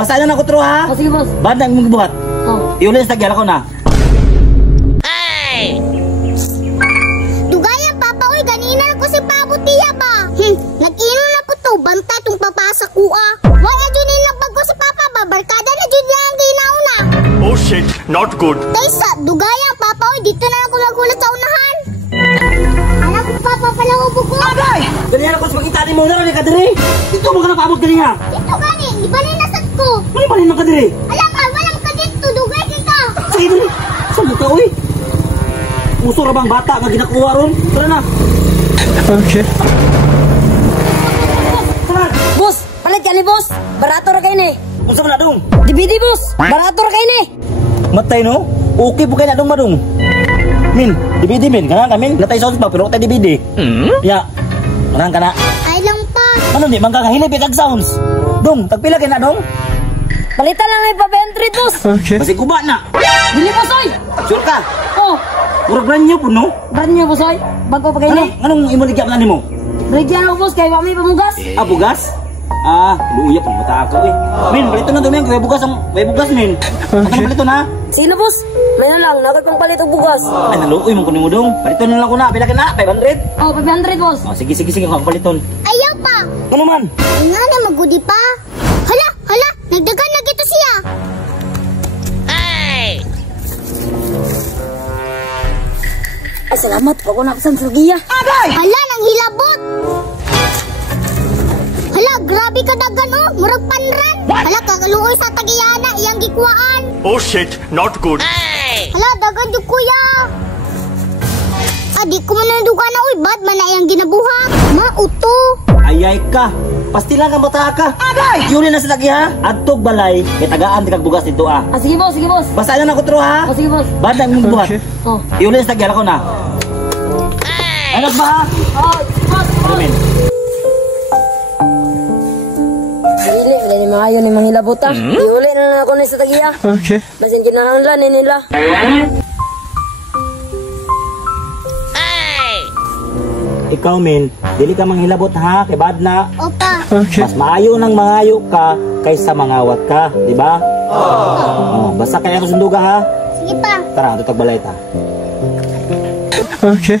Basta na ako tro ha. Oh, sige boss. Banda ang mong buhat. Oh. Iulit sa tagyala ko na. Dugayan, Papa, uy, ganina ko si Pabutiya ba? Nag-ino na po to, banta itong papasa ko ah. Wala dyan yung nagbago si Papa ba? Barkada na dyan yan, ginauna. Oh shit, not good. Kaysa, Dugayan, Papa, uy, dito na ako nagulat sa unahan. Alam ko, Papa, pala ubo ko. Agay! Ganyan ako sa pagkita ni mo na rin ka diri. Dito mo ka napabot ganyan. Dito gani, di ba na nasat ko? Ano ba rin ka diri? Alam ka, walang ka dito, Dugay kita. Sige diri. Saan mo ka uy? Uso ra bang bata nga ginakuha ron? Tara na. Okay. Tara. Boss, palit ka ni boss. Barato ra kay ni. Unsa man na dong? DVD boss. Barato ra kay ni. Matay no? Okay po kay na dong madong. Min, DVD min, kana min. Natay sa ba pero tay DVD. Ya. Kanang kana. Ay lang pa. Ano ni mangka kahilip kag sounds. Dong, tagpila kay na dong? Palitan lang ay pa-entry boss. Okay. Basi kuba na. Dili boss oy. Sure ka? Oh, Puro brand new po no? brand new boss oy. Bago pa kay ni. Anong imo ligya man nimo? Brigyan ako boss kay wa may pamugas. Ah, bugas? Ah, luya pang mata ako eh. Min, balito na doon yan. May bugas, min. Ano balito na? Sino boss? May lang, nakay pang palit og bugas. Ay, naluoy mo kunin mo dong. Balito na lang ko na. Pila ka na? 500? Oh, 500 boss. Oh, sige, ako paliton. Ayaw pa. Ano man? Ay nga na, magudi pa. Hala, nagdagan na kita siya. Ay, salamat pa ko nakasang surgiya. Hala, nang hilabot. Hala, grabe ka dagan oh. Murag panran. Hala, kagaluoy sa Tagayana, iyang gikuaan. Oh shit, not good. Hala, dagan yung kuya. Di ko man naduga na, uy, bad man na iyang ginabuha. Mauto. Ayay ka. Pastila ka bata ka. Agay! Yun na sa lagi ha. Adtog balay. May tagaan di kag bugas dito ah. Ah, sige boss, sige boss. Basta na ako tro ha. Oh, sige boss. Banda ang mong buhat. Okay. Oh. Yun na sa lagi ko na. Ano ba ha? Oh, boss. Amen. Dili, ni maayo ni manghilabot ah. Iuli na lang ako ni sa tagiya. Okay. Basin kinahanglan ni nila. Ikaw, min, dili ka manghilabot ha. Kay bad na. Opa. Okay. Mas maayo ng mangayo ka kaysa mangawat ka, di ba? Oh, basta kaya ko sunduga ha. Sige pa. Tara, tutag balay ta. Okay.